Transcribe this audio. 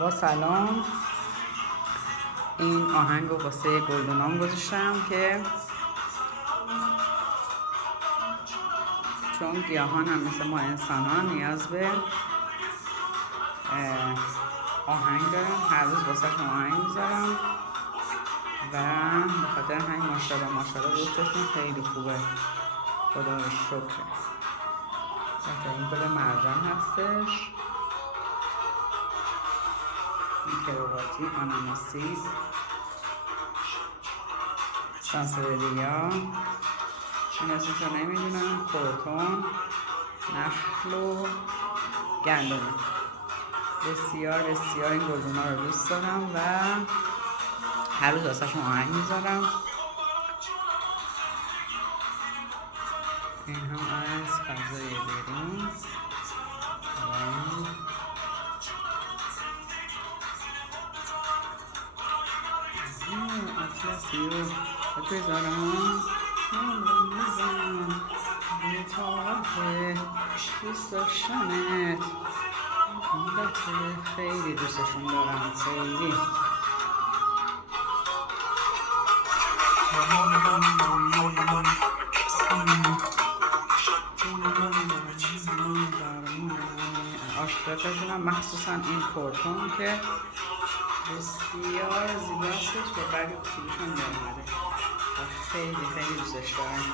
با سلام. این آهنگ رو واسه گلدونام گذاشتم که چون گیاهان هم مثل ما انسان ها نیاز به آهنگ دارم. هر روز واسه شما آهنگ میذارم و به خاطر همین ماشاءالله دوستشون خیلی خوبه. خدا رو شکر. این گل مرجان هستش، این کرواتی، آناناسی، سانسوریا، این اسمش رو نمیدونم، کروتون، نخل و گندم. بسیار این گلدونا رو دوست دارم و هر روز واسه شما آهنگ میذارم. این هم از فضای بیرون اطلسی رو بذارم به طاقت دوست داشتنت. خیلی دوستشون دارم، خیلی. عاشقشونم، مخصوصا این کورتون که بسیار زیباستش، به برگ کوچولوشون در اومده و خیلی دوستش دارم.